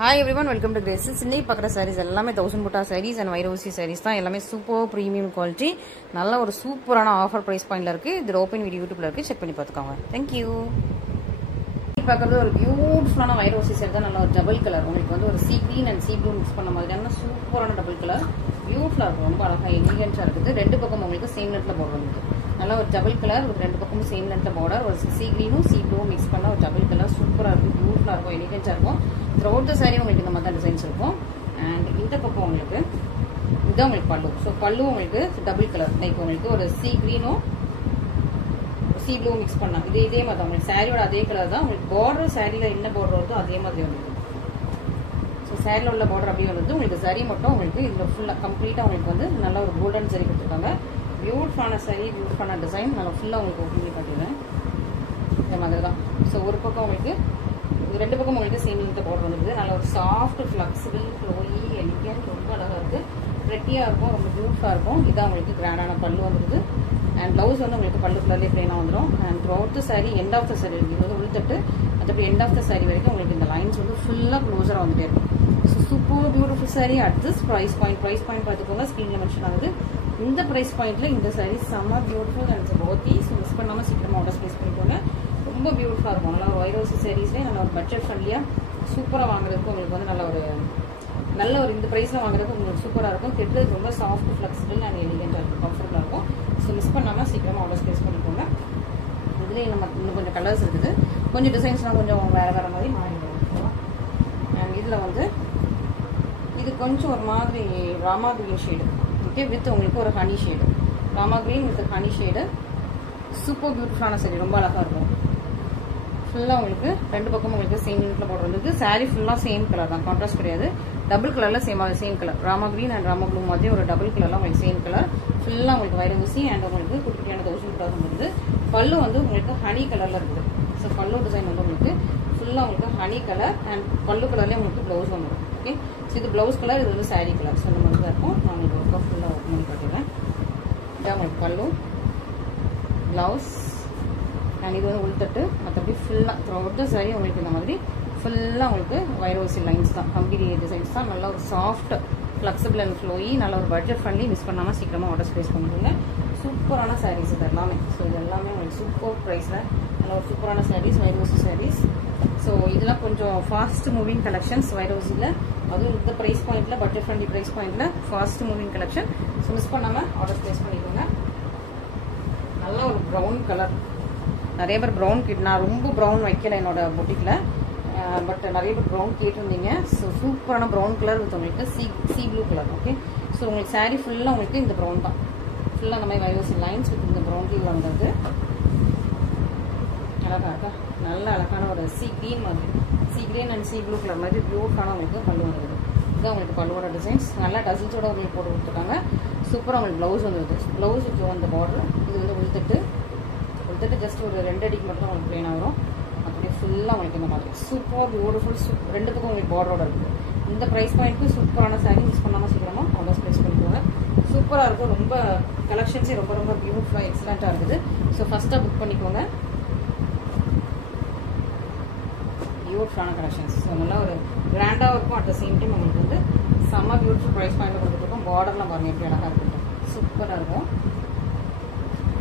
Hi everyone, welcome to Graces. இன்னைக்கு பார்க்குற sarees எல்லாமே 1000 புட்டா sarees and வைரவசி sarees தான். எல்லாமே சூப்பர் ப்ரீமியம் குவாலிட்டி. நல்ல ஒரு சூப்பரான ஆஃபர் பிரைஸ் பாயிண்ட்ல இருக்கு. இது ஓபன் வீடியோ யூடியூப்ல இருக்கு. செக் பண்ணி பார்த்துக்கோங்க. Thank you. பார்க்குறது ஒரு பியூட்டிஃபுல்லான வைரவசி saree தான். நல்ல ஒரு டபுள் கலர். உங்களுக்கு வந்து ஒரு sea green and sea blue mix பண்ண மாதிரியான சூப்பரான டபுள் கலர். பியூட்டிஃபுல்லா இருக்கும். ரொம்ப அழகா எலிகன்ட்டா இருக்குது. ரெண்டு பக்கம் உங்களுக்கு சேம் லென்த்ல border வந்து. நல்ல ஒரு டபுள் கலர் ஒரு ரெண்டு பக்கமும் சேம் லென்த்ல border. ஒரு sea greenும் sea blue மிக்ஸ் பண்ண ஒரு டபுள் கலர் சூப்பரா இருக்கு. பியூட்டிஃபுல்லா இருக்கும். எலிகன்ட்டா இருக்கும். throughout the saree உங்களுக்கு இந்த மாதிரி டிசைன்ஸ் இருக்கும். அண்ட் இந்த பக்கம் உங்களுக்கு இதான் உங்களுக்கு பல்லு. ஸோ பல்லு உங்களுக்கு டபுள் கலர் லைக் உங்களுக்கு ஒரு sea greenும் sea blue மிக்ஸ் பண்ணா இதே மாதிரி உங்களுக்கு சாரியோட அதே கலர் தான். உங்களுக்கு பார்டர் சாரியில என்ன பார்டர் வருதோ அதே மாதிரி வந்துடும். ஸோ சாரியில் உள்ள பார்டர் அப்படியே வந்து உங்களுக்கு சரி மட்டும் உங்களுக்கு இதில் ஃபுல்லாக கம்ப்ளீட்டாக உங்களுக்கு வந்து நல்ல ஒரு கோல்டன் சரி கொடுத்துருக்காங்க. பியூட்டிஃபுல்லான சரி பியூட்டிஃபுல்லான டிசைன் நல்லா ஃபுல்லாக உங்களுக்கு ஓப்பன் பண்ணி பார்த்தீங்கன்னா இந்த மாதிரி தான். ஸோ ஒரு பக்கம் உங்களுக்கு இது ரெண்டு பக்கம் உங்களுக்கு சேம் லென்த் பார்டர் வந்துருக்குது. நல்ல ஒரு சாஃப்ட் ஃப்ளெக்சிபிள் ஃப்ளோயி எலிகன்ட் ரொம்ப அழகாக இருக்குது. ப்ரெட்டியாக இருக்கும். ரொம்ப பியூட்டிஃபுல்லாக இருக்கும். இதான் உங்களுக்கு கிராண்டான பல்லு வந்துருது. அண்ட் ப்ளவுஸ் வந்து உங்களுக்கு பல்லு கலர்லேயே பிளேனாக வந்துடும். And throughout the sari end of the sari இது வந்து உள்தட்டு அதுபடி எண்ட் ஆஃப் த சாரி வரைக்கும் உங்களுக்கு இந்த லைன்ஸ் வந்து ஃபுல்லாக க்ளோஸராக வந்துட்டே இருக்கும். So super beautiful sari at this price point பார்த்துக்கோங்க. ஸ்க்ரீனில் மென்ஷன் ஆகுது. இந்த ப்ரைஸ் பாயிண்ட்டில் இந்த சாரி செம்ம beautiful and Pothi. So miss பண்ணாமல் சீக்கிரமாக ஆர்டர் ப்ளேஸ் பண்ணிக்கோங்க. ரொம்ப பியூட்டிஃபுல்லாக இருக்கும். நல்லா ஒரு வைரவசி சாரீஸ்லேயே நல்ல ஒரு பட்ஜெட் ஃப்ரெண்ட்லியாக சூப்பராக வாங்குறதுக்கு உங்களுக்கு வந்து நல்ல ஒரு இந்த ப்ரைஸில் வாங்குறதுக்கு உங்களுக்கு சூப்பராக இருக்கும். கெட்டுறது ரொம்ப சாஃப்ட் ஃப்ளெக்சிபிள் அண்ட் எலிகென்ட்டாக இருக்கும். கம்ஃபர்டபுளாக இருக்கும். ஸோ மிஸ் பண்ணாமல் சீக்கிரமாக ஆர்டர் ப்ளேஸ் பண்ணிக்கோங்க. இதுலேயே நம்ம இன்னும் கொஞ்சம் கலர்ஸ் இருக்குது. கொஞ்சம் டிசைன்ஸ்லாம் கொஞ்சம் வேறு மாதிரி மாறிடும். அண்ட் இதில் வந்து இது கொஞ்சம் ஒரு மாதிரி Rama green shade okay with உங்களுக்கு ஒரு honey shade Rama green with honey shade super பியூட்டிஃபுல்லான சாரி ரொம்ப அழகாக இருக்கும். ஃபுல்லாக உங்களுக்கு ரெண்டு பக்கமும் உங்களுக்கு சேம் யூனிட்டில் போடுறது வந்து சாரி ஃபுல்லாக சேம் கலர் தான். கான்ட்ராஸ்ட் கிடையாது. டபுள் கலரில் same colour Rama green and Rama blue மாதிரி ஒரு டபுள் கலரில் உங்களுக்கு சேம் கலர் ஃபுல்லாக உங்களுக்கு வைரவசி அண்ட் உங்களுக்கு குட்டியான 1000 புட்டாஸ் வருது. பல்லு வந்து உங்களுக்கு ஹனி கலரில் இருக்குது. ஸோ பல்லு டிசைன் வந்து உங்களுக்கு ஃபுல்லாக உங்களுக்கு ஹனி கலர் அண்ட் பல்லு கலர்லேயே உங்களுக்கு ப்ளவுஸ் வந்துடும். ஓகே ஸோ இது ப்ளவுஸ் கலர் இது வந்து சாரீ கலர். ஸோ இந்த மாதிரி தான் இருக்கும். நான் உங்களுக்கு ஒர்க்காக ஃபுல்லாக ஓப்பன் பண்ணி காட்டுறேன். இதான் உங்களுக்கு பல்லு ப்ளவுஸ் அண்ட் இது வந்து உள்தட்டு மற்றபடி ஃபுல்லாக த்ரூஅவுட் த சாரி உங்களுக்கு இந்த மாதிரி ஃபுல்லாக உங்களுக்கு வைரவசி லைன்ஸ் தான். கம்பி டிசைன்ஸ் தான். நல்ல ஒரு சாஃப்ட் ஃப்ளெக்சிபிள் அண்ட் ஃப்ளோயி நல்ல ஒரு பட்ஜெட் ஃப்ரெண்ட்லி மிஸ் பண்ணாமல் சீக்கிரமாக ஆர்டர் ப்ளேஸ் பண்ணிக்கோங்க. சூப்பரான சாரீஸ் இது எல்லாமே. ஸோ இது எல்லாமே உங்களுக்கு சூப்பர் ப்ரைஸில் நல்ல ஒரு சூப்பரான சாரீஸ் வைரவசி சாரீஸ். ஸோ இதெல்லாம் கொஞ்சம் ஃபாஸ்ட் மூவிங் கலெக்ஷன்ஸ் வைரவசியில் அதுவும் இந்த ப்ரைஸ் பாயிண்ட்டில் பட்ஜெட் ஃப்ரெண்ட்லி ப்ரைஸ் பாயிண்ட்டில் fast moving collection. So miss பண்ணாமல் ஆர்டர் ப்ளேஸ் பண்ணிக்கோங்க. நல்ல ஒரு ப்ரௌன் கலர் நிறைய பேர் ப்ரௌன் நான் ரொம்ப ப்ரௌன் வைக்கல என்னோட பொட்டிக்கில். பட் நிறைய பேர் ப்ரௌன் கேட்டிருந்தீங்க. ஸோ சூப்பரான ப்ரௌன் கலர் வித் உங்களுக்கு C blue colour. Okay so உங்களுக்கு சாரீ ஃபுல்லாக உங்களுக்கு இந்த ப்ரௌன் தான். ஃபுல்லாக அந்த மாதிரி வைரவசி லைன்ஸ் வித் இந்த ப்ரௌன் கீழ் வந்தது அழகாக இருக்கா. நல்ல அழகான ஒரு சி கிரீன் மாதிரி C green and C blue colour மாதிரி பியூட்டிஃபுல்லான உங்களுக்கு பல்லு வந்துடுது. இதுதான் உங்களுக்கு பல்லுவோட டிசைன்ஸ். நல்லா டசில்ஸோட உங்களுக்கு போட்டு கொடுத்துருக்காங்க. சூப்பராக உங்களுக்கு ப்ளவுஸ் வந்துடுது. ப்ளவுஸுக்கு வந்த பார்டர் இது வந்து உள்தட்டு ஜஸ்ட் ஒரு 2 அடிக்கு மட்டும் தான் உங்களுக்கு பிளேனாக வரும். அப்படியே ஃபுல்லாக உங்களுக்கு இந்த மாதிரி சூப்பர் பியூட்டிஃபுல் ரெண்டு பக்கம் உங்களுக்கு பார்டரோட இருக்குது. இந்த ப்ரைஸ் பாயிண்ட்டுக்கு சூப்பரான சாரீ மிஸ் பண்ணாமல் சீக்கிரமாக ஆர்டர் ப்ளேஸ் பண்ணிக்கோங்க. சூப்பராக இருக்கும். ரொம்ப கலெக்ஷன்ஸே ரொம்ப பியூட்டிஃபுல்லாக எக்ஸலண்ட்டாக இருக்குது. ஸோ ஃபஸ்ட்டாக புக் பண்ணிக்கோங்க. பியூட்டிஃபுல்லான கலெக்ஷன்ஸ். ஸோ நல்லா ஒரு கிராண்டாக இருக்கும். அட் த சேம் டைம் உங்களுக்கு வந்து செம்ம பியூட்டிஃபுல் ப்ரைஸ் பாயிண்ட்டில் கொடுத்துருக்கோம். பார்டர்லாம் பாருங்கள் எப்படி அழகாக இருக்கட்டும். சூப்பராக இருக்கும்.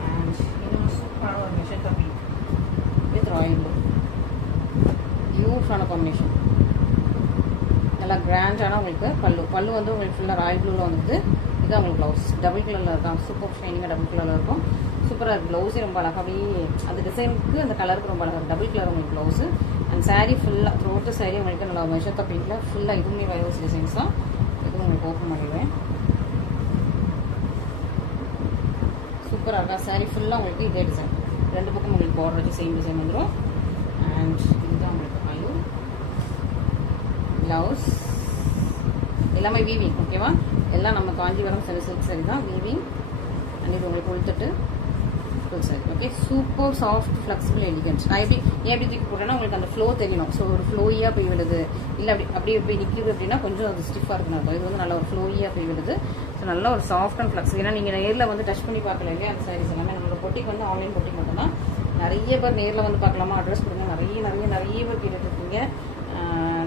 அண்ட் இன்னும் சூப்பரான ஒரு measure pink with Royal blue பியூட்டிஃபுல்லான காம்பினேஷன். நல்லா கிராண்டான உங்களுக்கு பல்லு வந்து உங்களுக்கு ஃபுல்லாக ராயல் ப்ளூவில் வந்துடுது. இதுதான் உங்களுக்கு ப்ளவுஸ் டபுள் கலரில் இருக்கும். சூப்பர் ஷைனிங்காக டபுள் கலரில் இருக்கும். சூப்பராக இருக்குது. ப்ளவுஸே ரொம்ப அழகாகவே அந்த டிசைனுக்கு அந்த கலருக்கு ரொம்ப அழகாக டபுள் கலர் உங்களுக்கு ப்ளவுஸு. அண்ட் சாரீ ஃபுல்லாக த்ரூஅவுட் த சாரீ உங்களுக்கு நல்லா மெஷர் பிங்கில் ஃபுல்லாக இதுவுமே வைரவசி டிசைன்ஸ் தான். இதுவும் உங்களுக்கு ஓப்பன் பண்ணிடுவேன். சூப்பராக இருக்கா. சாரீ ஃபுல்லாக உங்களுக்கு இதே டிசைன் ரெண்டு பக்கம் உங்களுக்கு பார்டர் வச்சு சேம் டிசைன் வந்துடும். அண்ட் இதுதான் உங்களுக்கு பல்லு ப்ளவுஸ் எல்லாமே வீவிங். ஓகேவா எல்லாம் நம்ம காஞ்சிபுரம் சில்க் சாரி தான் வீவிங். அண்ட் இது உங்களுக்கு உள்தட்டு full sari. Okay super soft flexible elegance. நான் எப்படி தூக்கி போட்டேன்னா உங்களுக்கு அந்த ஃப்ளோ தெரியணும். ஸோ ஒரு ஃப்ளோயாக போய் விடுது இல்லை அப்படியே போய் நிற்கிது அப்படின்னா கொஞ்சம் அது ஸ்டிஃபாக இருக்குன்னு இருக்கும். இது வந்து நல்லா ஒரு ஃப்ளோயாக போய் விடுது. ஸோ நல்ல ஒரு சாஃப்ட் அண்ட் ஃப்ளெக்சிபிள். ஏன்னா நீங்கள் நேரில் வந்து டச் பண்ணி பார்க்கல இல்லையா அந்த சாரீஸ் எல்லாமே. நம்மளோட பொட்டிக்கு வந்து ஆன்லைன் பொட்டிக் மட்டும்தான். நிறைய பேர் நேரில் வந்து பார்க்கலாமா அட்ரஸ் கொடுங்க. நிறைய பேர் கேட்டுட்டு இருக்கீங்க.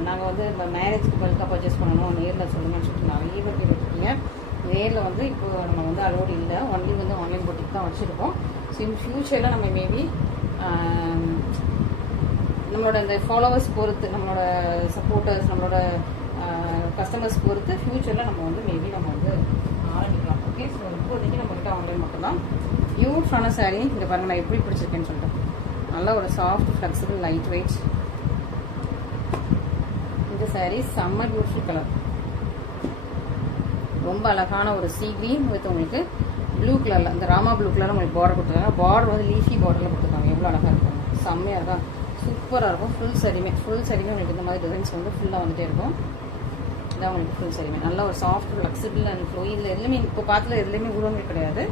நாங்கள் வந்து வந்து மேரேஜ்க்கு பல்காக பர்ச்சேஸ் பண்ணணும், நேரில் சொல்லுங்கன்னு சொல்லிட்டு நிறைய பேர் கேட்டுருக்கீங்க. நேரில் வந்து இப்போ நம்ம வந்து அலோடு இல்லை, ஒன்லி வந்து ஆன்லைன் பொட்டிக் தான் வச்சுருக்கோம். ஸோ இன் ஃபியூச்சரில் நம்ம மேபி நம்மளோட இந்த ஃபாலோவர்ஸ் பொறுத்து, நம்மளோட சப்போர்ட்டர்ஸ், நம்மளோட கஸ்டமர்ஸ் பொறுத்து ஃபியூச்சரில் நம்ம வந்து மேபி நம்ம வந்து ஆரம்பிக்கலாம். ஓகே, ஸோ இப்போதைக்கு நம்மகிட்ட ஆன்லைன் மட்டும்தான். பியூட்டிஃபுல்லான சாரீ இங்கே பாருங்கள், நான் எப்படி பிடிச்சிருக்கேன்னு சொல்லிட்டு. நல்லா ஒரு சாஃப்ட் ஃப்ளெக்சிபிள் லைட் வெயிட். இந்த சாரீ செம்ம பியூட்டிஃபுல் கலர், ரொம்ப அழகான ஒரு சீ கிரீன் வித் உங்களுக்கு ப்ளூ கலரில், இந்த ராமா ப்ளூ கலரில் உங்களுக்கு பார்டர் கொடுத்துருக்காங்க. பார்டர் வந்து லீஃபி பார்டரில் கொடுத்துருக்காங்க. எவ்வளோ அழகாக இருக்கும், செம்மையாக இருக்கும், சூப்பராக இருக்கும். ஃபுல் சரிமே உங்களுக்கு இந்த மாதிரி டிசைன்ஸ் வந்து ஃபுல்லாக வந்துட்டே இருக்கும். இதான் உங்களுக்கு ஃபுல் சரிமே நல்ல ஒரு சாஃப்ட் ஃப்ளெக்சிபிள் அண்ட் ஃப்ளோ. இதில் எதுலையுமே இப்போ பார்த்ததுல எதுலையுமே உருவங்கள் கிடையாது.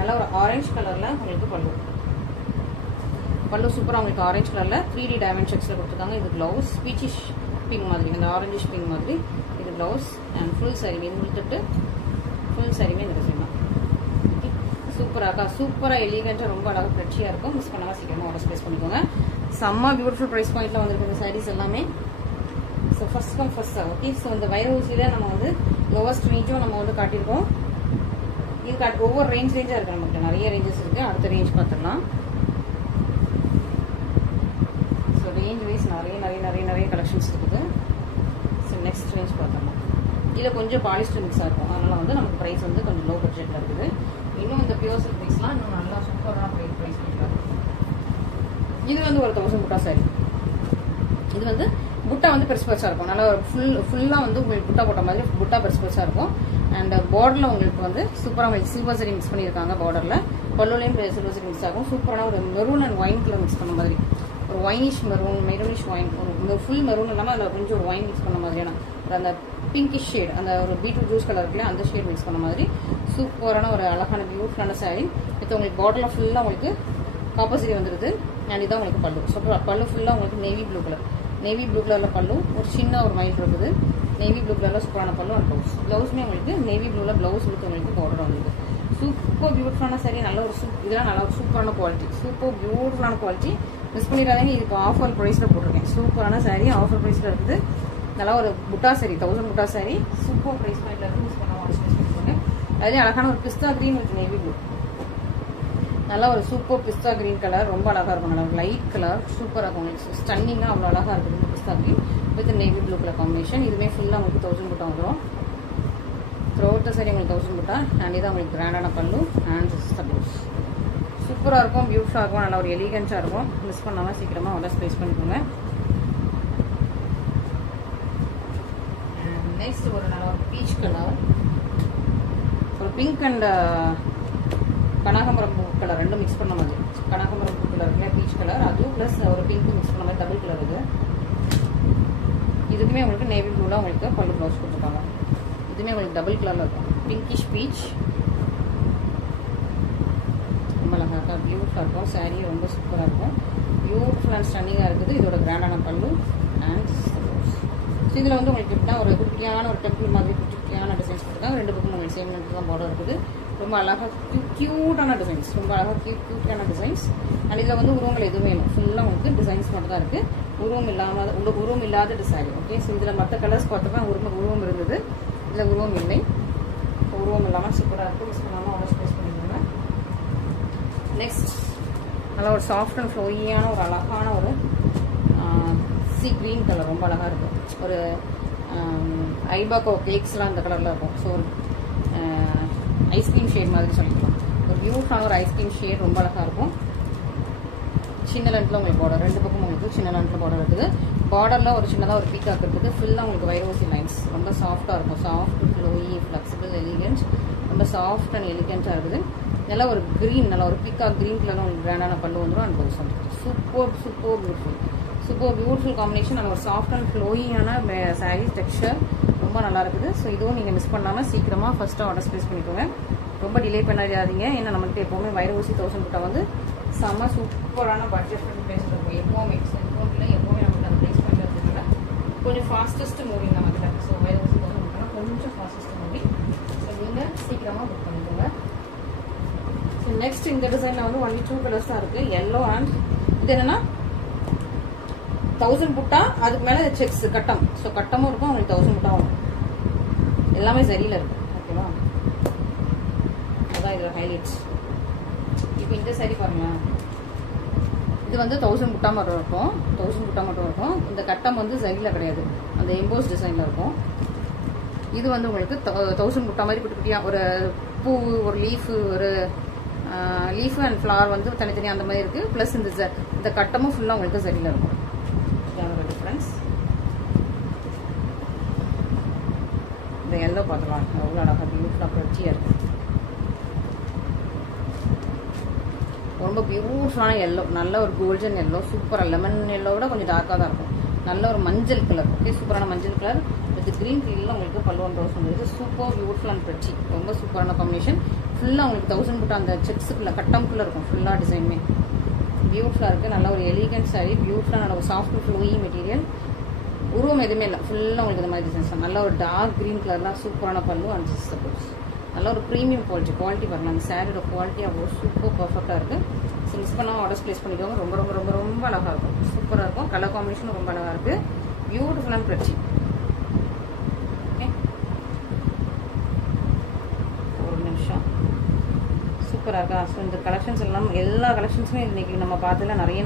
நல்லா ஒரு ஆரஞ்சு கலரில் உங்களுக்கு பல்லு சூப்பராக உங்களுக்கு ஆரஞ்சு கலரில் 3D டைமண்ட் செக்ஸில் கொடுத்துருக்காங்க. இது ப்ளவுஸ் பீச்சிஷ் பிங்க் மாதிரி, இந்த ஆரஞ்சிஷ் பிங்க் மாதிரி இது ப்ளவுஸ். அண்ட் ஃபுல் சரிமே இது முடித்துட்டு ஃபுல் சரிமே இந்த டிசைன் தான். ஓகே, சூப்பராக எலிகெண்ட்டாக ரொம்ப அழகாக ஃப்ரெஷ்ஷியாக இருக்கும். மிஸ் பண்ணாமல் சீக்கிரமாக ஆர்டர் ப்ளேஸ் பண்ணிக்கோங்க. செம்ம பியூட்டிஃபுல் ப்ரைஸ் பாயிண்ட்டில் வந்துருக்கு இந்த சாரீஸ் எல்லாமே. ஸோ ஃபர்ஸ்ட் கம் ஃபர்ஸ்ட் தான். ஓகே, ஸோ இந்த வைர ஊசியில் நம்ம வந்து லோவஸ்ட் ரேஞ்சும் நம்ம வந்து காட்டியிருக்கோம். இது ஒவ்வொரு ரேஞ்சாக இருக்குது, நம்மகிட்ட நிறைய ரேஞ்சஸ் இருக்குது. அடுத்த ரேஞ்ச் பார்த்துடலாம். ஸோ ரேஞ்ச் வைஸ் நிறைய கலெக்ஷன்ஸ் இருக்குது. ஸோ நெக்ஸ்ட் ரேஞ்ச் பார்த்துடலாம். இதில் கொஞ்சம் பாலிஸ்டர் மிக்ஸாக இருக்கும், அதனால் வந்து நமக்கு ப்ரைஸ் வந்து கொஞ்சம் லோ பட்ஜெட்டில் இருக்குது. இன்னும் இந்த பியூர் சில்க் மிக்ஸ்லாம் இன்னும் நல்லா சூப்பரான ப்ரைஸ் பண்ணிக்கலாம். இது வந்து ஒரு 1000 புட்டா சாரி. இது வந்து புட்டா வந்து பெருசாக இருக்கும். நல்லா ஒரு ஃபுல்லாக வந்து உங்களுக்கு புட்டா போட்ட மாதிரி புட்டா பெருசாக இருக்கும். அண்ட் பார்டரில் உங்களுக்கு வந்து சூப்பராக உங்களுக்கு சில்வர் சரி மிக்ஸ் பண்ணியிருக்காங்க. பார்டரில் பல்லுலையும் சில்வர் சரி மிக்ஸ் ஆகும். சூப்பரான ஒரு maroon and wine colour mix பண்ண மாதிரி, ஒரு ஒயினிஷ் மெரூனிஷ் ஒயின், ஃபுல் மெரூன் இல்லாமல் அதில் கொஞ்சம் ஒரு ஒயின் மிக்ஸ் பண்ண மாதிரியான அந்த பிங்கிஷ் ஷேட், அந்த ஒரு பீட்ரூட் ஜூஸ் கலர் இருக்குல்ல, அந்த ஷேட் மிக்ஸ் பண்ண மாதிரி சூப்பரான ஒரு அழகான பியூட்டிஃபுல்லான சாரீ. இப்போ உங்களுக்கு பார்டரில் ஃபுல்லாக உங்களுக்கு காப்பர் வந்துடுது. அண்ட் இதான் உங்களுக்கு பல்லு. ஸோ பல்லு ஃபுல்லாக உங்களுக்கு நேவி ப்ளூ கலரில் பல்லு, ஒரு சின்ன ஒரு மயில் இருக்குது. நேவி ப்ளூ கலரில் சூப்பரான பல்லு அண்ட் ப்ளவுஸுமே உங்களுக்கு நேவி ப்ளூவில் ப்ளவுஸ் வித் உங்களுக்கு பார்டர் வந்துருக்கு. சூப்பர் பியூட்டிஃபுல்லான சாரீ. நல்ல ஒரு இதெல்லாம் நல்லா ஒரு சூப்பரான குவாலிட்டி, சூப்பர் பியூட்டிஃபுல்லான குவாலிட்டி. மிஸ் பண்ணிடாதீங்க. இதுக்கு ஆஃபர் ப்ரைஸில் போட்டிருக்கேன். சூப்பரான சாரீ ஆஃபர் ப்ரைஸில் இருக்குது. நல்லா ஒரு புட்டா சாரீ, 1000 புட்டா சாரீ, சூப்பர் ப்ரைஸ் பாயிண்ட்ல இருக்கு. மிஸ் பண்ணாமல் பண்ணிக்கோங்க. அதுலேயும் அழகான ஒரு பிஸ்தா கிரீன் வித் நேவி ப்ளூ, நல்லா ஒரு சூப்பர் பிஸ்தா கிரீன் கலர், ரொம்ப அழகாக இருக்கும். நல்லா லைட் கலர் சூப்பராக இருக்கும் உங்களுக்கு, ஸ்டன்னிங்காக அவ்வளோ அழகாக இருக்குது. இந்த pista green with navy blue colour combination. இதுவுமே ஃபுல்லாக உங்களுக்கு 1000 புட்டா வந்துடும். த்ரோட் சாரி உங்களுக்கு 1000 புட்டா. அண்ட் இதான் உங்களுக்கு கிராண்டான பல்லு அண்ட் ப்ளவுஸ். சூப்பராக இருக்கும், பியூட்டிஃபுல்லாக இருக்கும், நல்லா ஒரு எலிகென்ட்டாக இருக்கும். மிஸ் பண்ணாமல் சீக்கிரமாக ஆர்டர் ப்ளேஸ் பண்ணிக்கோங்க. நெக்ஸ்ட் ஒரு நல்ல ஒரு பீச் கலர், ஒரு பிங்க் அண்ட் கனகாம்பரம் பூ கலர் ரெண்டும் மிக்ஸ் பண்ண மாதிரி. கனகாம்பரம் பூ கலர் இருக்குல்ல, பீச் கலர், அதுவும் ப்ளஸ் ஒரு பிங்க் மிக்ஸ் பண்ண மாதிரி டபுள் கலர் இது. இதுக்குமே உங்களுக்கு நேவி ப்ளூவில் உங்களுக்கு பல்லு ப்ளவுஸ் கொடுத்துருக்காங்க. இதுவுமே உங்களுக்கு டபுள் கலரில் இருக்கும், பிங்கிஷ் பீச். ரொம்ப அழகாக இருக்கும், பியூட்டிஃபுல்லாக இருக்கும். சாரீ ரொம்ப சூப்பராக இருக்கும், பியூட்டிஃபுல் அண்ட் ஸ்டன்னிங்காக இருக்குது. இதோட கிராண்டான பல்லு அண்ட் ப்ளவுஸ். ஸோ இதில் வந்து உங்களுக்கு எப்படின்னா ஒரு குட்டியான ஒரு டெம்பிள் மாதிரி குட்டியான டிசைன்ஸ் கொடுத்துருக்காங்க. ரெண்டு பக்கம் உங்களுக்கு சேம் லென்த் தான் பார்டர் இருக்குது. ரொம்ப அழகாக க்யூட்டான டிசைன்ஸ், ரொம்ப அழகாக க்யூட்டான டிசைன்ஸ். அண்ட் இதில் வந்து உருவங்கள் எதுவுமே இல்லை, ஃபுல்லாக உங்களுக்கு டிசைன்ஸ் மட்டும் தான் இருக்குது. உருவம் இல்லாத டிசைன். ஓகே, ஸோ இதில் மற்ற கலர்ஸ் பார்த்தப்ப உருவம் இருந்தது, இதில் உருவம் இல்லை. உருவம் இல்லாமல் சூப்பராக இருக்குது. மிஸ் பண்ணாமல் ஆர்டர் ப்ளேஸ் பண்ணிக்கோங்க. நெக்ஸ்ட் நல்லா ஒரு சாஃப்ட் அண்ட் ஃப்ளோயியான ஒரு அழகான ஒரு சி கிரீன் கலர், ரொம்ப அழகாக இருக்கும். ஒரு ஐபாக்கோ கேக்ஸ்லாம் இந்த கலரில் இருக்கும். ஸோ ஒரு ஐஸ்கிரீம் ஷேட் மாதிரி சொல்லிக்கலாம். ஒரு பியூட்டிஃபுல்லான ஒரு ஐஸ்கிரீம் ஷேட், ரொம்ப அழகாக இருக்கும். சின்ன லென்த்தில் உங்களுக்கு பார்டர், ரெண்டு பக்கம் உங்களுக்கு சின்ன லென்த்தில் பார்டர் இருக்குது. பார்டரில் ஒரு சின்னதாக ஒரு பீக்காக் இருக்குது. ஃபுல்லாக உங்களுக்கு வைரோசி லைன்ஸ், ரொம்ப சாஃப்டாக இருக்கும். சாஃப்ட் ஃப்ளோயி ஃப்ளெக்சிபிள் எலிகென்ட், ரொம்ப சாஃப்ட் அண்ட் எலிகென்ட்டாக இருக்குது. நல்லா ஒரு க்ரீன், நல்லா ஒரு பீக்காக் க்ரீன் கலரில் உங்களுக்கு கிராண்டான பல்லு வந்துடும் அண்ட் ப்ளவுஸ் வந்துடும். Super beautiful combination. நல்ல ஒரு சாஃப்ட் அண்ட் ஃப்ளோயியான சாரீ டெக்ஸ்சர், ரொம்ப நல்லா இருக்குது. ஸோ இதுவும் நீங்கள் மிஸ் பண்ணாமல் சீக்கிரமாக ஃபஸ்ட்டு ஆர்டர் ப்ளேஸ் பண்ணிக்கோங்க. ரொம்ப டிலே பண்ணாதீங்க. ஏன்னா நம்மகிட்ட எப்போவுமே வைரூசி 1000 புட்டா வந்து செம்ம சூப்பரான பட்ஜெட் ஃப்ரெண்ட்லி ப்ரைஸ் இருக்கும். எப்போவுமே எப்போவுமே நம்மகிட்ட அந்த ப்ரைஸ் பண்ணுறதுனால கொஞ்சம் ஃபாஸ்டஸ்ட் மூவிங் நம்மகிட்ட. ஸோ வைரூசி 1000 புட்டா கொஞ்சம் ஃபாஸ்டஸ்ட் மூவிங். ஸோ நீங்கள் சீக்கிரமாக புக் பண்ணிக்கோங்க. ஸோ நெக்ஸ்ட் இந்த டிசைனில் வந்து ஒன்லி 2 கலர்ஸ் தான் இருக்குது, எல்லோ அண்ட் இது என்னென்னா 1000 புட்டா, அதுக்கு மேல செக்ஸ் கட்டம். ஸோ கட்டமும் இருக்கும், உங்களுக்கு 1000 புட்டாவும் இருக்கும். எல்லாமே சரியில இருக்கும். ஓகேவா? அதான் இதோட ஹைலைட்ஸ். இப்போ இந்த சாரி பாருங்களேன், இது வந்து 1000 புட்டா மட்டும் இருக்கும். 1000 புட்டா மட்டும் இருக்கும். இந்த கட்டம் வந்து சரியில கிடையாது, அந்த எம்போஸ் டிசைன்ல இருக்கும். இது வந்து உங்களுக்கு 1000 புட்டா மாதிரி குட்டி குட்டியா ஒரு பூ, ஒரு லீஃப், ஒரு லீஃப் அண்ட் ஃப்ளவர் வந்து தனித்தனியாக அந்த மாதிரி இருக்கு. பிளஸ் இந்த கட்டமும் ஃபுல்லாக உங்களுக்கு சரியில இருக்கும். டிஃபரன்ஸ். இந்த எல்லோ பார்க்கலாம், எவ்வளோ அழகாக பியூட்டிஃபுல்லாக பிரச்சியாக இருக்கு. ரொம்ப பியூட்டிஃபுல்லான எல்லோ, நல்ல ஒரு கோல்டன் எல்லோ, சூப்பராக லெமன் எல்லோ விட கொஞ்சம் டார்க்காக தான் இருக்கும். நல்ல ஒரு மஞ்சள் கலர். ஓகே, சூப்பரான மஞ்சள் கலர் வித் கிரீன் கலர்ல உங்களுக்கு பல்லுவன் ரோஸ் வந்துருக்கு. சூப்பர் பியூட்டிஃபுல் அண்ட் பிரச்சி, ரொம்ப சூப்பரான காம்பினேஷன். ஃபுல்லாக உங்களுக்கு 1000 புட்டா அந்த செக்ஸுக்குள்ள கட்டம்குள்ளே இருக்கும். ஃபுல்லாக டிசைனுமே பியூட்டிஃபுல்லாக இருக்குது. நல்ல ஒரு எலிகன்ட் சாரி, பியூட்டிஃபுல்லாக நல்ல ஒரு சாஃப்ட் ஃப்ளோயி மெட்டீரியல். உருவம் எதுவுமே இல்லை, ஃபுல்லாக உங்களுக்கு இந்த மாதிரி டிசைன்ஸ். நல்ல ஒரு டார்க் கிரீன் கலர்லாம் சூப்பரான பல்லு அண்ட் சப்போஸ் நல்ல ஒரு ப்ரீமியம் குவாலிட்டி பாருங்கள். அந்த சாரியோட குவாலிட்டி அவ்வளோ சூப்பர் பர்ஃபெக்டாக இருக்குது. ஸோ மிஸ் பண்ணாமல் ஆர்டர்ஸ் ப்ளேஸ் பண்ணிக்கோங்க. ரொம்ப ரொம்ப ரொம்ப ரொம்ப அழகாக இருக்கும், சூப்பராக இருக்கும். கலர் காம்பினேஷனும் ரொம்ப அழகாக இருக்குது, பியூட்டிஃபுல் அண்ட் பிரச்சி. ஓகே, ஒரு நிமிஷம். சூப்பராக இருக்கா? ஸோ இந்த கலெக்ஷன்ஸ் எல்லாம் எல்லா கலெக்ஷன்ஸுமே இன்றைக்கி நம்ம பார்த்ததில் நிறைய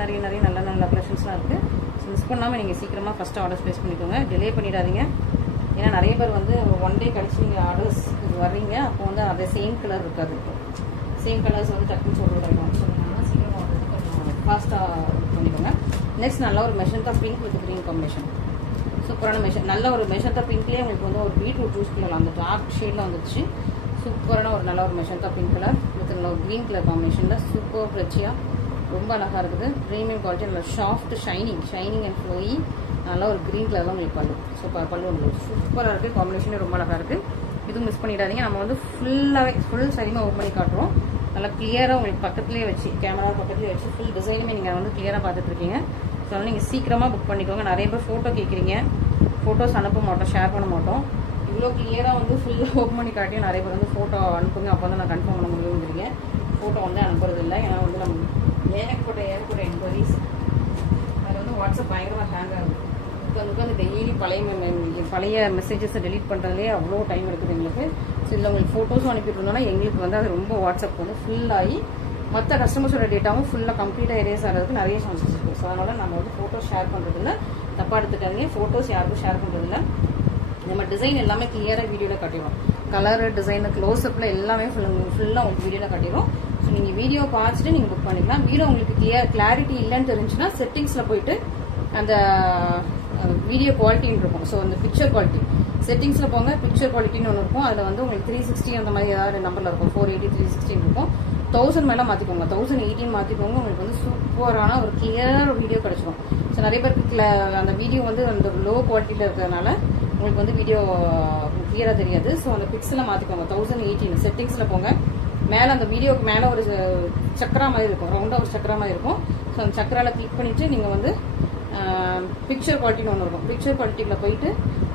நல்ல நல்ல கலெக்ஷன்ஸ்லாம் இருக்குது. ஸோ மிஸ் பண்ணாமல் நீங்கள் சீக்கிரமாக ஃபஸ்ட்டு ஆர்டர்ஸ் ப்ளேஸ் பண்ணிக்கோங்க, டிலே பண்ணிடாதீங்க. ஏன்னா நிறைய பேர் வந்து 1 டே கழிச்சு நீங்கள் ஆர்டர்ஸ் வர்றீங்க, அப்போ வந்து அதே சேம் கலர் இருக்காது. சேம் கலர்ஸ் வந்து டக்குன்னு சொல்லிடுவோம். ஸோ நீங்கள் சீக்கிரமாக ஆர்டர் கொஞ்சம் ஃபாஸ்ட்டாக பண்ணிக்கோங்க. நெக்ஸ்ட் நல்ல ஒரு மெஷந்தா பிங்க் வித் க்ரீன் காம்பினேஷன், சூப்பரான நல்ல ஒரு மெஷந்தா பிங்க்லேயே உங்களுக்கு வந்து ஒரு பீட்ரூட் ஜூஸ் கலர் அந்த டார்க் ஷேடில் வந்துச்சு. சூப்பரான ஒரு நல்ல ஒரு மெஷந்தா பிங்க் கலர் வித் நல்ல ஒரு க்ரீன் கலர் காம்பினேஷனில் சூப்பர் பிரச்சியாக ரொம்ப அழகாக இருக்குது. ப்ரீமியம் குவாலிட்டி, நல்ல சாஃப்ட் ஷைனிங் அண்ட் ஃப்ளோயி. நல்லா ஒரு க்ரீன் கலர் தான் உங்களுக்கு பல்லு. ஸோ பல்லு உங்களுக்கு சூப்பராக இருக்குது, காம்பினேஷனே ரொம்ப அழகாக இருக்குது. இதுவும் மிஸ் பண்ணிடாதீங்க. நம்ம வந்து ஃபுல் சரிமாக ஓப்பன் பண்ணி காட்டுறோம். நல்லா கிளியராக உங்களுக்கு பக்கத்துலேயே வச்சு, கேமரா பக்கத்துலேயே வச்சு ஃபுல் டிசைனுமே நீங்கள் வந்து கிளியராக பார்த்துட்ருக்கீங்க. ஸோ அதனால் நீங்கள் சீக்கிரமாக புக் பண்ணிக்கோங்க. நிறைய பேர் ஃபோட்டோ கேட்குறீங்க, ஃபோட்டோஸ் அனுப்ப மாட்டோம், ஷேர் பண்ண மாட்டோம். இவ்வளோ கிளியராக வந்து ஃபுல்லாக ஓப்பன் பண்ணி காட்டியும் நிறைய பேர் வந்து ஃபோட்டோ அனுப்புங்க, அப்போ வந்து நான் கன்ஃபார்ம் பண்ண முடியுங்கிறீங்க. ஃபோட்டோ வந்து அனுப்புறது இல்லை, ஏன்னா வந்து நம்ம ஏகப்பட்ட என்கொயரிஸ். அது வந்து வாட்ஸ்அப் பயங்கரமாக ஹேங் ஆகுது. உட்காந்து டெய்லி பழைய மெசேஜஸை டெலீட் பண்ணுறதுலே அவ்வளோ டைம் இருக்குது எங்களுக்கு. ஸோ இதில் உங்களுக்கு ஃபோட்டோஸும் அனுப்பிட்டு இருந்தோம்னா எங்களுக்கு வந்து அது ரொம்ப வாட்ஸ்அப் வந்து ஃபுல்லாகி மற்ற கஸ்டமர்ஸோட டேட்டாவும் ஃபுல்லாக கம்ப்ளீட்டாக எரேஸ் ஆகிறதுக்கு நிறைய சான்சஸ் இருக்குது. ஸோ அதனால் நம்ம வந்து ஃபோட்டோஸ் ஷேர் பண்ணுறதில்ல, தப்பாக எடுத்துக்காதீங்க. ஃபோட்டோஸ் யாருக்கும் ஷேர் பண்ணுறதில்ல. நம்ம டிசைன் எல்லாமே கிளியராக வீடியோவில் காட்டிடுவோம். கலரு, டிசைனு, க்ளோஸ்அப்பில் எல்லாமே ஃபுல்லாக உங்களுக்கு வீடியோவில் காட்டிடுவோம். ஸோ நீங்கள் வீடியோ பார்த்துட்டு நீங்கள் புக் பண்ணிக்கலாம். வீடியோ உங்களுக்கு கிளாரிட்டி இல்லைன்னு தெரிஞ்சுன்னா செட்டிங்ஸில் போயிட்டு அந்த வீடியோ குவாலிட்டின்னு இருக்கும். ஸோ அந்த பிக்சர் குவாலிட்டி செட்டிங்ஸில் போங்க, பிக்சர் குவாலிட்டின்னு ஒன்று இருக்கும். அதில் வந்து உங்களுக்கு 360 அந்த மாதிரி ஏதாவது நம்பரில் இருக்கும், 480 360 இருக்கும். 1000 மேலே மாற்றிக்கோங்க, 1018 மாற்றிக்கோங்க. உங்களுக்கு வந்து சூப்பரான ஒரு கிளியர் வீடியோ கிடச்சிடும். ஸோ நிறைய பேருக்கு அந்த வீடியோ வந்து அந்த லோ குவாலிட்டியில் இருக்கிறதுனால உங்களுக்கு வந்து வீடியோ கிளியராக தெரியாது. ஸோ அந்த பிக்ஸில் மாற்றிக்கோங்க. 1018 செட்டிங்ஸில் போங்க. மேலே அந்த வீடியோக்கு மேலே ஒரு சக்கரா மாதிரி இருக்கும், ரவுண்டாக ஒரு சக்கரா மாதிரி இருக்கும். ஸோ அந்த சக்கராவில் கிளிக் பண்ணிவிட்டு நீங்கள் வந்து பிக்சர் குவாலிட்டின்னு ஒன்று இருக்கும். பிக்சர் குவாலிட்டியில் போயிட்டு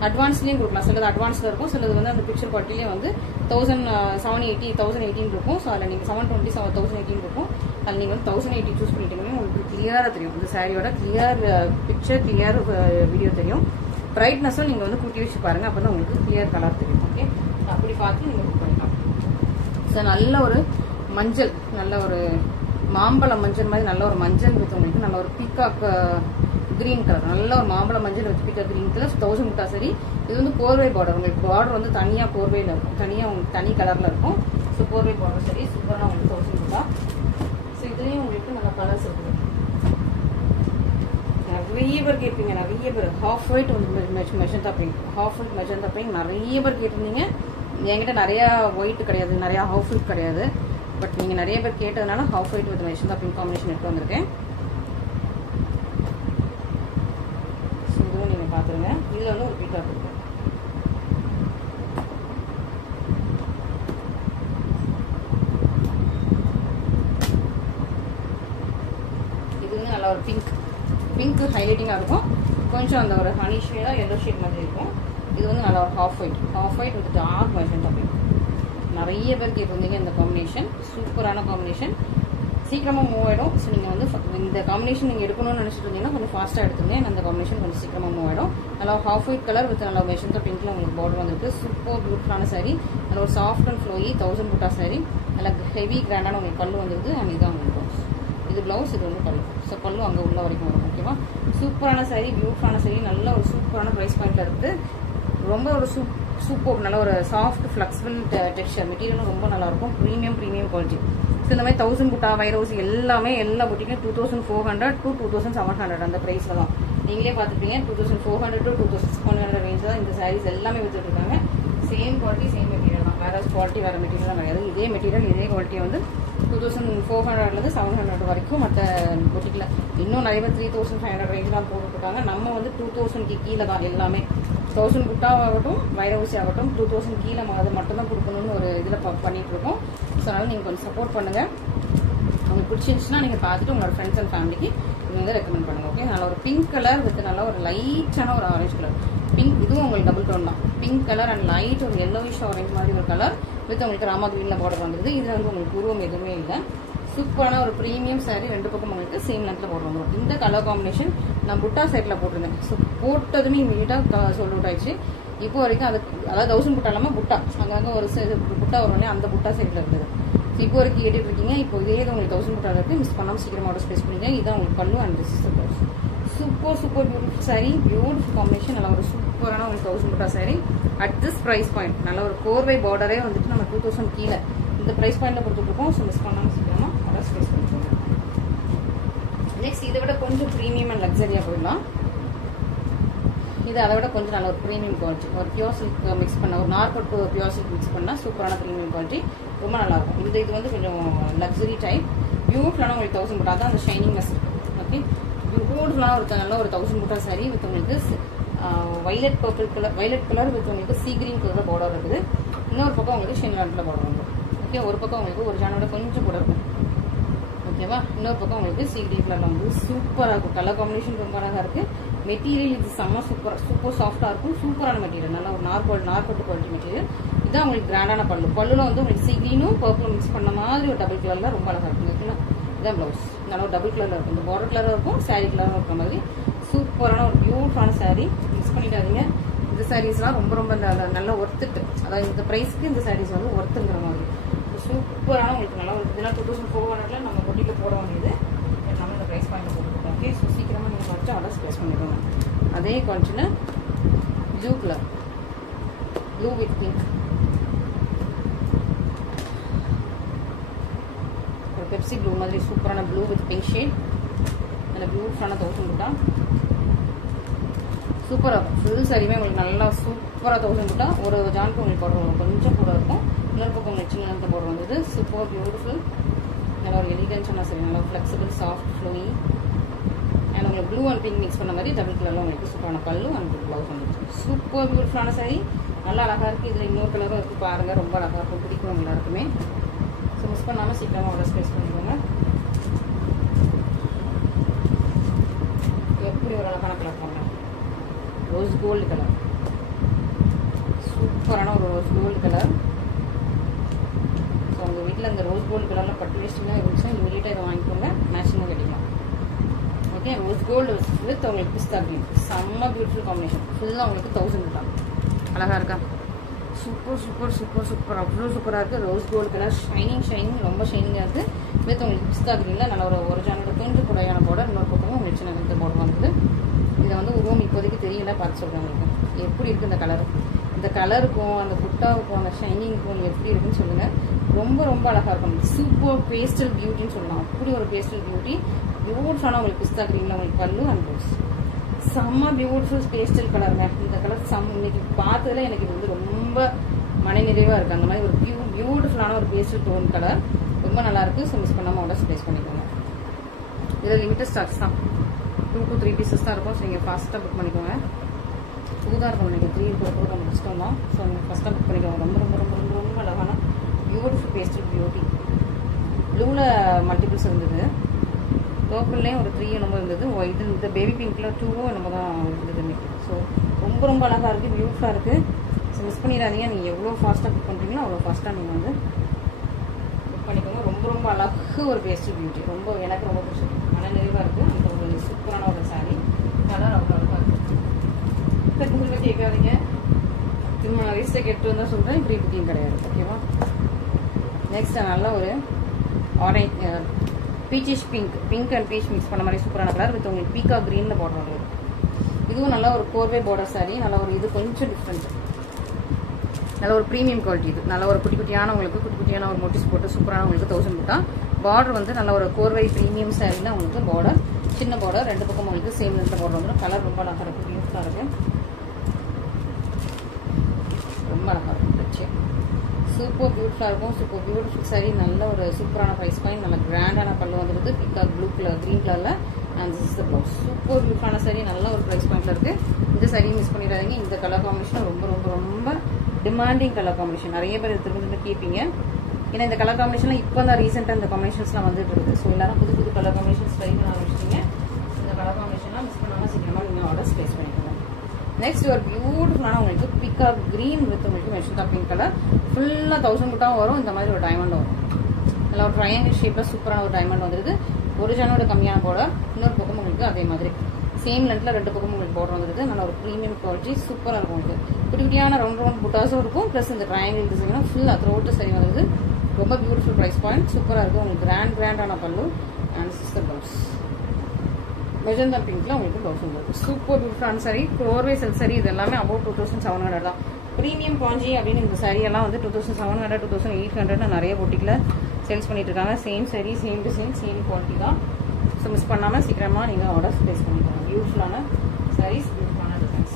அட்வான்ஸ்லேயும் கொடுக்கலாம். சிலது அட்வான்ஸில் இருக்கும், சிலது வந்து அந்த பிக்சர் குவாலிட்டிலேயே வந்து 1018 இருக்கும். ஸோ அதில் நீங்கள் 720 1018 இருக்கும். அதில் நீங்கள் வந்து 1080 சூஸ் பண்ணிட்டீங்கன்னா உங்களுக்கு கிளியராக தெரியும். இந்த சாரியோட கிளியர் பிக்சர், கிளியர் வீடியோ தெரியும். பிரைட்னஸும் நீங்கள் வந்து கூட்டி வச்சு பாருங்கள், அப்போ தான் உங்களுக்கு கிளியர் கலர் தெரியும். ஓகே, அப்படி பார்த்து நீங்கள் புக் பண்ணிக்கலாம். ஸோ நல்ல ஒரு மஞ்சள், நல்ல ஒரு மாம்பழம் மஞ்சள் மாதிரி நல்ல ஒரு மஞ்சள் வித் உங்களுக்கு நல்ல ஒரு பீகாக் கிரீன் கலர், நல்ல ஒரு மாம்பழம் மஞ்சள் வித் பீகாக் கிரீன் கலர். 1000 முட்டா சரி. இது வந்து கோர்வை பார்டர், உங்களுக்கு பார்டர் வந்து தனியாக கோர்வையில் இருக்கும், தனியாக உங்களுக்கு தனி கலரில் இருக்கும். ஸோ கோர்வை பார்டர் சரி, சூப்பராக உங்களுக்கு 1000 முட்டா. ஸோ இதுலேயும் உங்களுக்கு நல்ல கலர்ஸ் இருக்குது. நிறைய பேர் கேட்பீங்க, நிறைய பேர் ஹாஃப் ஒயிட் வந்து magenta pink, half white magenta pink நிறைய பேர் கேட்டிருந்தீங்க. என்கிட்ட நிறையா ஒயிட் கிடையாது, நிறையா ஹாஃப் ஒயிட் கிடையாது. பட் நீங்கள் நிறைய பேர் கேட்டதுனால half white with magenta pink combination எடுத்து வந்திருக்கேன். ஸோ இதுவும் நீங்கள் பார்த்துருங்க. இதில் வந்து ஒரு பீக்காக் இருக்கும். இது வந்து நல்லா ஒரு பிங்க் ஹைலைட்டிங்காக இருக்கும். கொஞ்சம் அந்த ஒரு ஹனி ஷேடாக எல்லோ ஷேட் மாதிரி இருக்கும். இது வந்து நல்லா ஒரு half white with dark magenta pink. நிறைய பேர் கேட்டிருந்தீங்க இந்த காம்பினேஷன், சூப்பரான காம்பினேஷன். சீக்கிரமாக மூவ் ஆகிடும். ஸோ நீங்கள் வந்து இந்த காம்பினேஷன் நீங்கள் எடுக்கணும்னு நினச்சிட்டு இருந்தீங்கன்னா கொஞ்சம் ஃபாஸ்ட்டாக எடுத்துங்க. அந்த காம்பினேஷன் கொஞ்சம் சீக்கிரமாக மூவ் ஆகிடும். நல்லா ஹாஃப் ஒயிட் கலர் வித் நல்லா மெஷன்ஸ் பிங்க்ல உங்களுக்கு பார்டர் வந்துருக்கு. சூப்பர் பியூட்டிஃபுல்லான சாரி. நல்ல ஒரு soft and flowy 1000 butta sorry. நல்லா ஹெவி கிராண்டான உங்களுக்கு பல்லு வந்துருக்கு. அண்ட் இதான் உங்களுக்கு இது ப்ளவுஸ், இது வந்து பல்லு. ஸோ பல்லு அங்கே உள்ள வரைக்கும் வரும். ஓகேவா? சூப்பரான சாரி, பியூட்டிஃபுல்லான சாரி. நல்ல ஒரு சூப்பரான ப்ரைஸ் பாயிண்ட்டில் இருக்குது. ரொம்ப ஒரு சூப்பர் நல்ல ஒரு சாஃப்ட் ஃப்ளெக்சிபிள் டெக்ஸ்சர். மெட்டீரியலும் ரொம்ப நல்லாயிருக்கும். Premium quality. ஸோ இந்த மாதிரி 1000 புட்டா வைரோஸ் எல்லாமே எல்லா புட்டிக்கும் 2400 to 2700 அந்த ப்ரைஸில் தான். நீங்களே பார்த்துப்பீங்க. 2400 to 2600 ரேஞ்ச் தான் இந்த சாரீஸ் எல்லாமே வச்சுட்டு இருக்காங்க. சேம் குவாலிட்டி சேம் மெட்டீரியல் தான். வேறு குவாலிட்டி வேறு மெட்டீரியல் கிடையாது. இதே மெட்டீரியல் இதே குவாலிட்டி வந்து 2400 700 வரைக்கும் மற்ற புட்டிக்கில். இன்னும் நிறைய 3500 ரேஞ்ச் தான் போட்டுருக்காங்க. நம்ம வந்து 2000க்கு கீழே தான் எல்லாமே. 1000 புட்டாவாகட்டும் வைரவுசி ஆகட்டும் 2000 கீழே அது மட்டும்தான் கொடுக்கணும்னு ஒரு இதில் பண்ணிட்டு இருக்கோம். ஸோ அதனால் நீங்கள் கொஞ்சம் சப்போர்ட் பண்ணுங்கள். உங்களுக்கு பிடிச்சிருந்துச்சுன்னா நீங்கள் பார்த்துட்டு உங்களோட ஃப்ரெண்ட்ஸ் அண்ட் ஃபேமிலிக்கு இது வந்து ரெக்கமெண்ட் பண்ணுங்கள். ஓகே? நல்லா ஒரு பிங்க் கலர் வித் நல்லா ஒரு லைட்டான ஒரு ஆரஞ்சு கலர். பிங்க் இதுவும் உங்களுக்கு டபுள் டோன் தான். பிங்க் கலர் அண்ட் லைட் ஒரு yellowish ஆரஞ்சு மாதிரி ஒரு கலர் வித் உங்களுக்கு ராமா கிரீனில் பார்டர் வந்துருது. இதில் வந்து உங்களுக்கு உருவம் எதுவுமே இல்லை. சூப்பரான ஒரு ப்ரீமியம் சாரி. ரெண்டு பக்கம் உங்களுக்கு சேம் லென்த்தில் போட்டு வந்துடும். இந்த கலர் காம்பினேஷன் நான் புட்டா சைட்டில் போட்டிருந்தேன். ஸோ போட்டதுமே இமீடியட்டாக சோல்ட் அவுட் ஆயிடுச்சு. இப்போ வரைக்கும் அதாவது 1000 புட்டா இல்லாமல் புட்டா அங்கங்கே ஒரு புட்டா வரும்னே அந்த புட்டா சைட்டில் இருக்குது. ஸோ இப்போ வரைக்கும் கேட்டுட்டு இருக்கீங்க. இப்போ இதே உங்களுக்கு 1000 புட்டா இருக்குது. மிஸ் பண்ணாமல் சீக்கிரமாக ஆர்டர் ஸ்பேஸ் பண்ணிங்க. இதான் உங்களுக்கு பல்லு and this is the blouse. Super beautiful sari. Beautiful combination. நல்லா ஒரு சூப்பரான உங்களுக்கு 1000 butta sari at this price point. நல்ல ஒரு கோர்வை பார்டரே வந்துட்டு நம்ம 2000 கீழே இந்த ப்ரைஸ் பாயிண்ட்டில் கொடுத்துட்ருக்கோம். ஸோ மிஸ் பண்ணாமல் சீக்கிரமாக ஆர்டர் ஸ்பேஸ் பண்ணிக்கோங்க. நெக்ஸ்ட் இதை விட கொஞ்சம் ப்ரீமியம் அண்ட் லக்ஸரியாக போயிடலாம். இது அதை விட கொஞ்சம் நல்ல ஒரு ப்ரீமியம் குவாலிட்டி. ஒரு பியூர் சில்க் மிக்ஸ் பண்ண ஒரு நார்கட் பியூர் சில்க் மிக்ஸ் பண்ணால் சூப்பரான ப்ரீமியம் குவாலிட்டி. ரொம்ப நல்லாயிருக்கும். இது வந்து கொஞ்சம் லக்ஸரி டைப். பியூட்டிஃபுல்லான உங்களுக்கு 1000 புட்டா தான் அந்த ஷைனிங்னஸ் இருக்குது. ஓகே? பியூட்டிஃபுல்லான ஒரு நல்ல ஒரு 1000 புட்டா சாரி வித் உங்களுக்கு வைலட் பர்பிள் கலர் வித் உங்களுக்கு சீ கிரீன் கலரில் பார்டர் இருக்குது. இன்னொரு பக்கம் உங்களுக்கு ஷைன் லாண்டில் பார்டர் வந்துடும். ஓகே? ஒரு பக்கம் உங்களுக்கு ஒரு ஜானோட கொஞ்சம் கூட இருக்கும். ஓகேவா? இன்னொரு பக்கம் உங்களுக்கு சீ கிரீன் கலரில் வந்து சூப்பராக இருக்கும். கலர் காம்பினேஷன் ரொம்ப அழகாக இருக்குது. மெட்டீரியல் இது செம்ம சூப்பர் சாஃப்டாக இருக்கும். சூப்பரான மெட்டீரியல். நல்ல ஒரு நார்கட் குவாலிட்டி மெட்டீரியல். இதான் உங்களுக்கு கிராண்டான பல்லு. பல்லுல வந்து உங்களுக்கு சீ கிரீனும் பர்பிளும் மிக்ஸ் பண்ண மாதிரி ஒரு டபுள் கலரில் ரொம்ப அழகாக இருக்கும். ஓகேங்களா? இதான் ப்ளவுஸ். நல்ல ஒரு டபுள் கலரில் இருக்கும். இந்த பார்டர் கலராக இருக்கும், சாரீ கலராக இருக்கிற மாதிரி சூப்பரான ஒரு பியூட்டிஃபுல்லான சாரீ. மிக்ஸ் பண்ணிட்டாதீங்க. இந்த சாரீஸ்லாம் ரொம்ப நல்ல ஒர்த்துட்டு. அதாவது இந்த ப்ரைஸ்க்கு இந்த சாரீஸ் வந்து ஒர்த்துங்கிற மாதிரி சூப்பரான உங்களுக்கு நல்லா ஒரு இதெல்லாம் 2400 நம்ம பொட்டியில் போட வேண்டியது நம்ம இந்த ப்ரைஸ் பாயிண்ட் போட்டுருக்கோம். ஓகே? ஸோ சீக்கிரமாக நீங்கள் ஃபஸ்ட்டு ஆர்டர் ப்ளேஸ் பண்ணிடுவோம். அதே குவாலிட்டியில் blue colour, blue with pink, ஒரு பெப்சி ப்ளூ மாதிரி சூப்பரான ப்ளூ வித் பிங்க் ஷேட். நல்ல பியூட்டிஃபுல்லான 1000 புட்டா சூப்பராக இருக்கும். ஃபுல் சாரியுமே உங்களுக்கு நல்லா சூப்பராக 1000 புட்டா. ஒரு ஜானுக்கு உங்களுக்கு போடுற கொஞ்சம் கூட இருக்கும். இன்னொரு பக்கம் உங்களுக்கு சின்ன நேரத்தை போடுற வந்தது. Super beautiful. நல்லா ஒரு எலிகன்ஸான சாரி. நல்லா ஃப்ளெக்சிபிள் சாஃப்ட் ஃப்ளோயி அண்ட் உங்களுக்கு ப்ளூ அண்ட் பிங்க் மிக்ஸ் பண்ண மாதிரி டபுள் கலரில் உங்களுக்கு சூப்பரான பல்லு அண்ட் ப்ளவுஸ் வந்துருக்கு. சூப்பர் பியூட்டிஃபுல்லான சாரி. நல்லா அழகாக இருக்குது. இதில் இன்னொரு கலரும் இருக்குது பாருங்கள். ரொம்ப அழகாக இருக்கும். பிடிக்கும் எல்லாருக்குமே. ஸோ மிஸ் பண்ணாமல் சீக்கிரமாக ஆர்டர் ஸ்பேஸ் பண்ணிக்கோங்க. எப்படி ஒரு அழகான கலர் பண்ணலாம். Rose gold colour. சூப்பரான ஒரு ரோஸ் கோல்டு கலர். ஸோ உங்கள் வீட்டில் இந்த ரோஸ் கோல்டு கலரில் பட்டு வேஸ்டிங்காக இருந்துச்சுன்னா இமீடியட்டாக இதை வாங்கிக்கோங்க. மேட்சிங்காக கிடைக்கும். ஓகே? ரோஸ் கோல்டு வித் உங்களுக்கு பிஸ்தா கிரீன். செம்ம பியூட்டிஃபுல் காம்பினேஷன். ஃபுல்லாக உங்களுக்கு 1000 புட்டா. அழகாக இருக்கா? சூப்பர் அவ்வளோ சூப்பராக இருக்குது. ரோஸ் கோல்டு கலர் ஷைனிங் ரொம்ப ஷைனிங்காக இருக்குது. வித் உங்களுக்கு பிஸ்தா கிரீனில் நல்ல ஒரு ஜானோட கொஞ்சம் கூடையான பார்டர். இன்னொரு பக்கமும் உங்களுக்கு சின்ன இந்த பார்டர் வந்தது. இதை வந்து உருவம் இப்போதைக்கு தெரியல, பார்த்து சொல்கிறேன் உங்களுக்கு எப்படி இருக்குது இந்த கலர். இந்த கலருக்கும் அந்த புட்டாவுக்கும் அந்த ஷைனிங்க்கும் எப்படி இருக்குன்னு சொல்லுங்கள். ரொம்ப அழகாக இருக்கும். சூப்பர் பேஸ்டல் பியூட்டின்னு சொல்லலாம். அப்படி ஒரு பேஸ்டல் பியூட்டி. பியூட்டிஃபுல்லான உங்களுக்கு பிஸ்தா கிரீனில் உங்களுக்கு பல்லு அண்ட் ப்ளவுஸ். செம்ம பியூட்டிஃபுல் பேஸ்டல் கலருங்க. இந்த கலர் இன்னைக்கு பார்த்ததுல எனக்கு இது வந்து ரொம்ப மன நிறைவாக இருக்குது. அந்த மாதிரி ஒரு பியூட்டிஃபுல்லான ஒரு பேஸ்டல் டோன் கலர். ரொம்ப நல்லாயிருக்கு. ஸோ மிஸ் பண்ணாமல் ஆர்டர் ப்ளேஸ் பண்ணிக்கோங்க. இதில் லிமிட்டட் ஸ்டாக்ஸ் தான். 2 to 3 பீசஸ் தான் இருக்கும். ஸோ நீங்கள் ஃபாஸ்ட்டாக புக் பண்ணிக்கோங்க. புதுதாக இருக்கும். நீங்கள் 3 இருக்கிற நம்ம இஷ்டம் தான். ஸோ நீங்கள் ஃபஸ்ட்டாக புக் பண்ணிக்கோங்க. ரொம்ப அழகான பியூட்டிஃபுல் பேஸ்டல் பியூட்டி. ப்ளூவில் மல்டிபிள்ஸ் இருந்தது. பர்பிள்லேயும் ஒரு 3 என்னமோ இருந்தது. ஒயிட் இந்த பேபி பிங்க்கில் 2 என்னமோ தான் இருந்தது. ஸோ ரொம்ப அழகாக இருக்குது. பியூட்டிஃபுல்லாக இருக்குது. ஸோ மிஸ் பண்ணிடாதீங்க. நீங்கள் எவ்வளோ ஃபாஸ்ட்டாக புக் பண்ணுறீங்களோ அவ்வளோ ஃபாஸ்ட்டாக நீங்கள் வந்து புக் புக் பண்ணிக்கோங்க. ரொம்ப ரொம்ப அழகு ஒரு பேஸ்டல் பியூட்டி, ரொம்ப எனக்கு ரொம்ப பிடிச்சிருக்கு. மன நிறைவாக இருக்குது. அந்த ஒரு சூப்பரான ஒரு சாரீ, கலர் அவ்வளோ அழகாக இருக்குது. திரும்ப கேட்காதீங்க, திரும்ப நான் ரீஸ்டாக் எடுத்து வந்தால் சொல்கிறேன், ப்ரீ புக்கிங் கிடையாது. ஓகேவா? நெக்ஸ்ட் நல்ல ஒரு orange peachish pink and beach mix பண்ண மாதிரி சூப்பரான கலர் வித் உங்களுக்கு பீக்கா க்ரீனில் போடுறாங்க. இதுவும் நல்லா ஒரு கோர்வே பார்டர் சாரீ. நல்லா ஒரு இது கொஞ்சம் டிஃப்ரெண்ட், நல்ல ஒரு ப்ரீமியம் குவாலிட்டி. இது நல்ல ஒரு குட்டியான ஒரு மோட்டிஸ் போட்டு சூப்பரான உங்களுக்கு 1000 புட்டா. பார்டர் வந்து நல்ல ஒரு கோர்வை ப்ரீமியம் சாரீல உங்களுக்கு பார்டர் சின்ன பார்டர், ரெண்டு பக்கம் உங்களுக்கு சேம் லென்த்ல பார்டர் வந்து கலர் ரொம்ப அழகாக இருக்குது, பியூட்டிஃபுல்லாக இருக்குது, ரொம்ப அழகாக இருக்குது. சூப்பர் பியூட்டிஃபுல்லாக இருக்கும். Super beautiful sari. நல்ல ஒரு சூப்பரான ப்ரைஸ் பாயிண்ட். நல்ல கிராண்டான பல்லு வந்துருக்கு பிகாக் ப்ளூ கலர் க்ரீன் கலரில். And this is the blouse. Super பியூட்டிஃபுல்லான சாரீ, நல்ல ஒரு ப்ரைஸ் பாயிண்ட்ல இருக்குது. இந்த சாரீ மிஸ் பண்ணிடாதீங்க. இந்த கலர் காம்பினேஷன் ரொம்ப ரொம்ப ரொம்ப டிமாண்டிங் கலர் காம்பினேஷன். நிறைய பேர் திரும்ப கேட்பீங்க. ஏன்னா இந்த கலர் காம்பினேஷன்லாம் இப்போ தான் ரீசெண்டாக இந்த காம்பினேஷன்ஸ்லாம் வந்துட்டு இருக்குது. ஸோ எல்லாரும் புது கலர் காம்பினேஷன்ஸ் ட்ரை பண்ண ஆரம்பிச்சிட்டீங்க. இந்த கலர் காம்பினேஷன்லாம் மிஸ் பண்ணாமல் சீக்கிரமாக நீங்கள் ஆர்டர்ஸ் ப்ளேஸ் பண்ணிக்கோங்க. நெக்ஸ்ட் ஒரு பியூட்டிஃபுல்லான உங்களுக்கு பிகாக் க்ரீன் வித் உங்களுக்கு மெஷின் பிங்க் கலர். ஃபுல்லாக 1000 புட்டாவும் வரும். இந்த மாதிரி ஒரு டைமண்ட் வரும். நல்லா ஒரு ட்ரையாங்கிள் ஷேப்பில் சூப்பரான ஒரு டைமண்ட் வந்துடுது. ஒரு ஜனோட கம்மியான பார்டர், இன்னொரு பக்கம் உங்களுக்கு அதே மாதிரி சேம் லென்த்ல ரெண்டு பக்கம் உங்களுக்கு பார்டர் வந்துடுது. நல்ல ஒரு ப்ரீமியம் குவாலிட்டி சூப்பராக இருக்கும். உங்களுக்கு குட்டியான ரவுண்ட் புட்டாஸும் இருக்கும். ப்ளஸ் இந்த ட்ரையாங்கிள் டிசைனும் ஃபுல் த்ரோட்டு சரி வருது. ரொம்ப பியூட்டிஃபுல் ப்ரைஸ் பாயிண்ட், சூப்பராக இருக்கும். உங்களுக்கு கிராண்டான பல்லு அண்ட் சிஸ்டர் ப்ளவுஸ் மெஜந்தா பிங்க்ல உங்களுக்கு ப்ளவுஸ் வந்துருக்கு. சூப்பர் பியூட்டிஃபுல்லான சாரி. கோர்வே silk sorry. இது எல்லாமே அபவுட் 2700 தான். ப்ரீமியம் காஞ்சி அப்படின்னு இந்த சாரி எல்லாம் வந்து 2700 2800 நிறைய பொட்டிக்கில் சேல்ஸ் பண்ணிட்டு இருக்காங்க. Same sorry, same design, same quality தான். ஸோ மிஸ் பண்ணாமல் சீக்கிரமாக நீங்கள் ஆர்டர்ஸ் ப்ளேஸ் பண்ணிக்கலாம். பியூட்டிஃபுல்லான சாரீஸ், பியூட்டிஃபுல்லான டிசைன்ஸ்.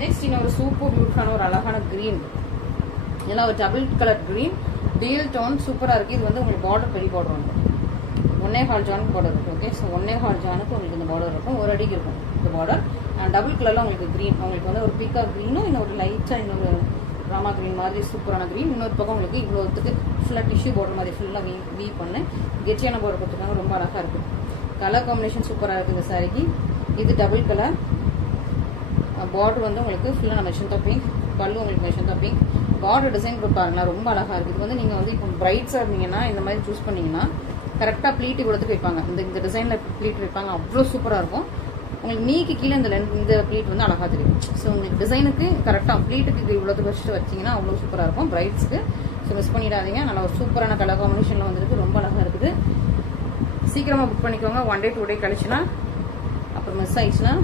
நெக்ஸ்ட் இன்னொரு சூப்பர் பியூட்டிஃபுல்லான ஒரு அழகான க்ரீன். இதெல்லாம் ஒரு double colour green, dual tone, சூப்பராக இருக்குது. இது வந்து உங்களுக்கு பார்டர் பெரிய பார்டர் வந்து 1.25 ஜானுக்கு பார்டர் இருக்குது. ஓகே, ஸோ 1.25 ஜானுக்கு உங்களுக்கு இந்த பார்டர் இருக்கும். ஒரு அடிக்கு இருக்கும் இந்த பார்டர். அண்ட் டபுள் கலரில் உங்களுக்கு க்ரீன், உங்களுக்கு வந்து ஒரு பீக்கா க்ரீனும் இன்னொரு லைட்டாக இன்னொரு ராமா க்ரீன் மாதிரி சூப்பரான க்ரீன். இன்னொரு பக்கம் உங்களுக்கு இவ்வளோத்துக்கு ஃபுல்லாக டிஷ்யூ பார்டர் மாதிரி ஃபுல்லாக வீ பண்ணு கெட்டியான பார்டர் கொடுத்துருக்காங்க. ரொம்ப அழகாக இருக்குது. கலர் காம்பினேஷன் சூப்பராக இருக்குது இந்த சாரிக்கு. இது டபுள் கலர். பார்டர் வந்து உங்களுக்கு ஃபுல்லாக மெஷந்தா பிங்க், பல்லு உங்களுக்கு மெஷந்தா பிங்க். பார்டர் டிசைன் கொடுப்பாருங்களா, ரொம்ப அழகாக இருக்குது. இது வந்து நீங்கள் வந்து இப்போ பிரைட்ஸாக இருந்தீங்கன்னா இந்த மாதிரி சூஸ் பண்ணிங்கன்னா கரெக்டாக ப்ளீட்டு கொடுத்து வைப்பாங்க. இந்த டிசைனில் ப்ளீட் வைப்பாங்க, அவ்வளோ சூப்பராக இருக்கும். உங்களுக்கு நீக்கு கீழே இந்த ப்ளீட் வந்து அழகாக தெரியும். ஸோ உங்களுக்கு டிசைனுக்கு கரெக்டாக ப்ளீட்டுக்கு இவ்வளோத்துக்கு வச்சுட்டு வச்சிங்கன்னா அவ்வளோ சூப்பராக இருக்கும் பிரைட்ஸ்க்கு. ஸோ மிஸ் பண்ணிடாதீங்க. நல்ல ஒரு சூப்பரான கலர் காம்பினேஷனில் வந்துருக்கு, ரொம்ப அழகாக இருக்குது. சீக்கிரமாக புக் பண்ணிக்கோங்க. 1 day 2 day கழிச்சுன்னா அப்புறம் மிஸ் ஆயிடுச்சுன்னா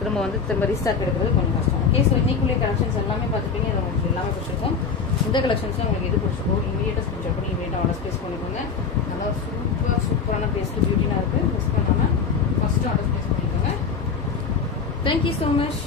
திரும்ப ரீஸ்டாக் எடுக்கிறது கொஞ்சம் கஷ்டம். ஓகே, ஸோ இன்னைக்குள்ளே கலெக்ஷன்ஸ் எல்லாமே பார்த்துப்பீங்க. அது உங்களுக்கு எல்லாமே பிடிச்சிருக்கும். இந்த கலெக்ஷன்ஸ்லாம் உங்களுக்கு எது பிடிச்சிருக்கோ இமீடியட்டாக ஸ்கிரீன்ஷாட் பண்ணி இமீடியட்டாக ஆர்டர்ஸ் ப்ளேஸ் பண்ணிக்கோங்க. நல்லா சூப்பரான பேஸ்ட் பியூட்டினா இருக்குது. மிஸ் பண்ணாமல் ஃபர்ஸ்ட் ஆர்டர்ஸ் ப்ளேஸ் பண்ணிக்கோங்க. Thank you so much.